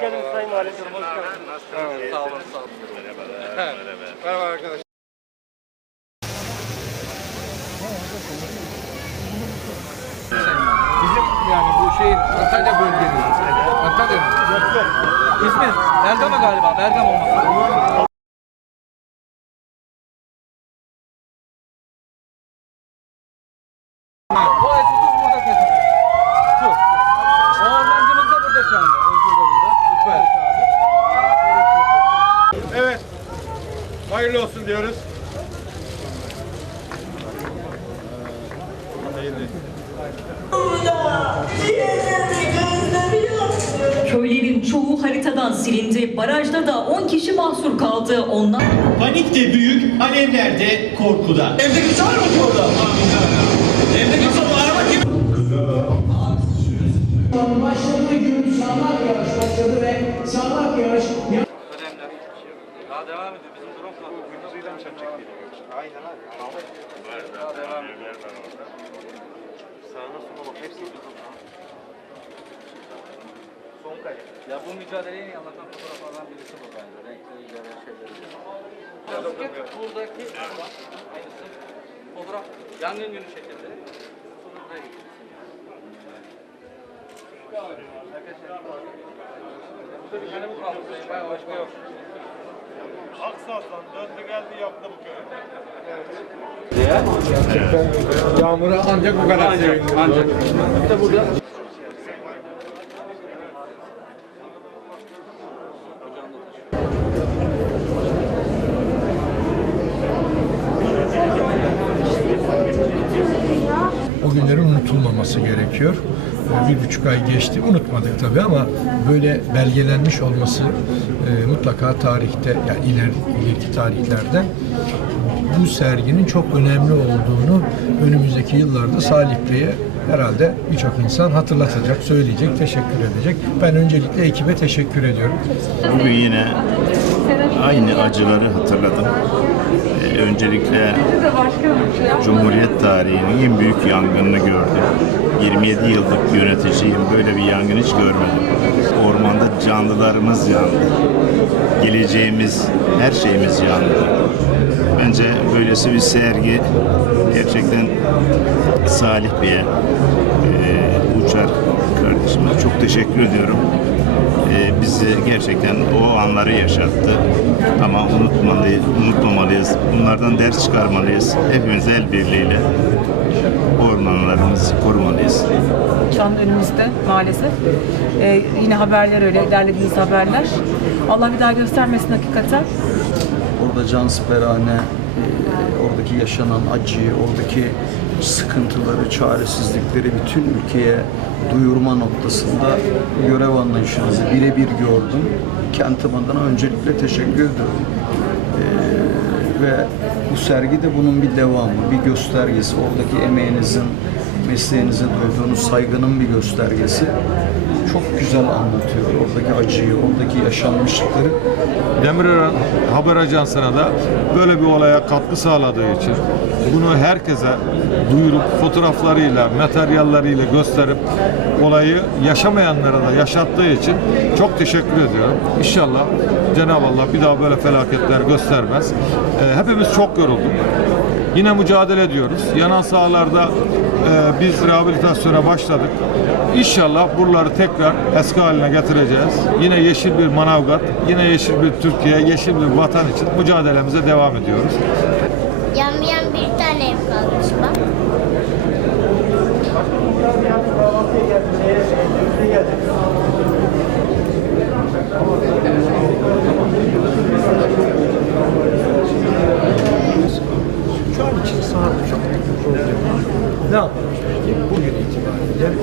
geldiniz Sayın Valim. Hoş geldiniz. Evet, sağ olun, sağ olun. Merhaba. Merhaba arkadaşlar. Bizim yani bu şey Antalya bölgemiz. Antalya mı? Yok yok. İzmir. Bergama galiba. Bergama olması. Ha, Bu etimiz burada kesildi. Şu. O ormancımız da burada şu anda. Özgür de burada. Süper. Evet. Hayırlı olsun diyoruz. Köylerin çoğu haritadan silindi. Barajda da 10 kişi mahsur kaldı. Onlar Panik de büyük, alevler de korkuda. Evde kimse var mı ki orada? Evde kimse var araba kim? başladığı gün sağanak yağış başladı ve sağanak yağış Kuyumcuyla mı çekecek Aynen abi. Daha devam ediyor. Sağına sola bak. Hepsi bizim. Son kayıt. Ya bu mücadeleyi en iyi anlatan fotoğraflardan birisi bu bence. Renkleriyle ve şeyleriyle. Basket buradaki aynısı. Fotoğraf yangın günü şekilde. Sonra buraya gidiyorsun. Arkadaşlar. Burada bir kalemi kaldı. Bayağı başka yok. Aksaslan döndü geldi yaptı bu köyü. Yağmura ancak bu kadar ancak, ancak. Bir de burada o günlerin unutulmaması gerekiyor. Bir buçuk ay geçti. Unutmadık tabii ama böyle belgelenmiş olması e, mutlaka tarihte, yani ileri, ileriki tarihlerde bu serginin çok önemli olduğunu önümüzdeki yıllarda Salih Bey'e herhalde birçok insan hatırlatacak, söyleyecek, teşekkür edecek. Ben öncelikle ekibe teşekkür ediyorum. Bugün yine aynı acıları hatırladım. Ee, öncelikle Cumhuriyet tarihinin en büyük yangınını gördüm. 27 yıllık yöneticiyim. Böyle bir yangın hiç görmedim. Ormanda canlılarımız yandı. Geleceğimiz, her şeyimiz yandı. Bence böylesi bir sergi gerçekten Salih Bey'e, e, Uçar kardeşime çok teşekkür ediyorum. E, bizi gerçekten o anları yaşattı. Ama unutmalıyız, unutmamalıyız. Bunlardan ders çıkarmalıyız. Hepimiz el birliğiyle ormanlarımızı korumalıyız. Şu an önümüzde maalesef. Ee, yine haberler öyle, derlediğiniz haberler. Allah bir daha göstermesin hakikaten. orada cansperane, e, oradaki yaşanan acıyı, oradaki sıkıntıları, çaresizlikleri bütün ülkeye duyurma noktasında görev anlayışınızı birebir gördüm. Kentim adına öncelikle teşekkür ediyorum. E, ve bu sergi de bunun bir devamı, bir göstergesi. Oradaki emeğinizin, mesleğinize duyduğunuz saygının bir göstergesi. Çok güzel anlatıyor oradaki acıyı, oradaki yaşanmışlıkları. Demirören Haber Ajansı'na da böyle bir olaya katkı sağladığı için bunu herkese duyurup fotoğraflarıyla, materyalleriyle gösterip olayı yaşamayanlara da yaşattığı için çok teşekkür ediyorum. İnşallah Cenab-ı Allah bir daha böyle felaketler göstermez. Ee, hepimiz çok yorulduk. Yine mücadele ediyoruz. Yanan sahalarda e, biz rehabilitasyona başladık. İnşallah buraları tekrar eski haline getireceğiz. Yine yeşil bir Manavgat, yine yeşil bir Türkiye, yeşil bir vatan için mücadelemize devam ediyoruz. Yanmayan bir tane ev kalmış bak. Şu an için sağlık çok problem var. Ne yapıyoruz peki? Bugün itibariyle